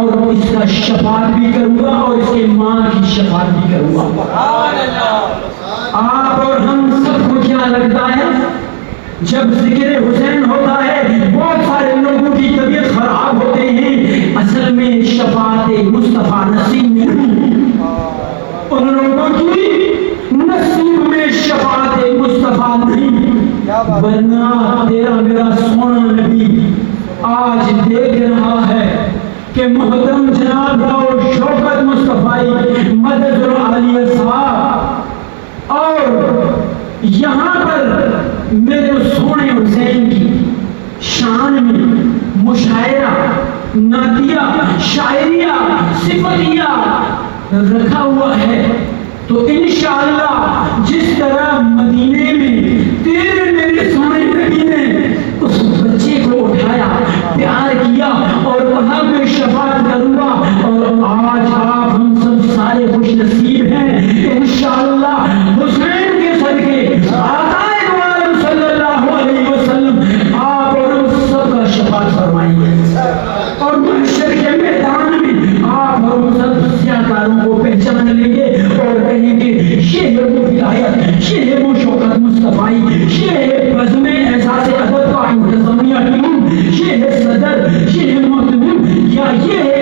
اور اس کا شفاعت بھی کروں گا اور اس کے ماں کی شفاعت بھی کروں گا۔ آپ اور ہم سب کو کیا لگتا ہے جب ذکر حسین ہوتا ہے بہت سارے لوگوں کی طبیعت خراب ہوتے ہیں، اصل میں شفاعت مصطفیٰ نصیب نہیں، ان لوگوں کی نصیب میں شفاعت مصطفیٰ نہیں، ورنہ تیرا میرا سونا نبی آج دیکھ رہا ہے کہ محترم جناب راؤ شوکت مصطفی مدد العالیہ صاحب اور یہاں پر میرے سونے حسین کی شان میں مشاعرہ، نعتیہ، شاعریہ، صفتیہ رکھا ہوا ہے، تو انشاءاللہ جس طرح مدینے میں تیرے میرے سونے نبی نے اس بچے کو اٹھایا، پیار کیا اور کہا میں شفاعت کروں گا، اور آج آپ ہم سب سارے خوش نصیب ہیں انشاءاللہ حسین کے صدقے آقا عالم صلی اللہ علیہ وسلم آپ اور ہم سب کا شفاعت فرمائیں گے، اور محشر کے میدان میں آپ اور ہم سب سیاکاروں کو پہچان لیں گے اور کہیں گے یہ ہے وہ ولایت، یہ ہے وہ شوکت مصطفی، یہ ہے بزم احساس ادب کا انتظامیہ ٹیم، یہ ہے صدر، یہ ہے محتمم، یا یہ ہے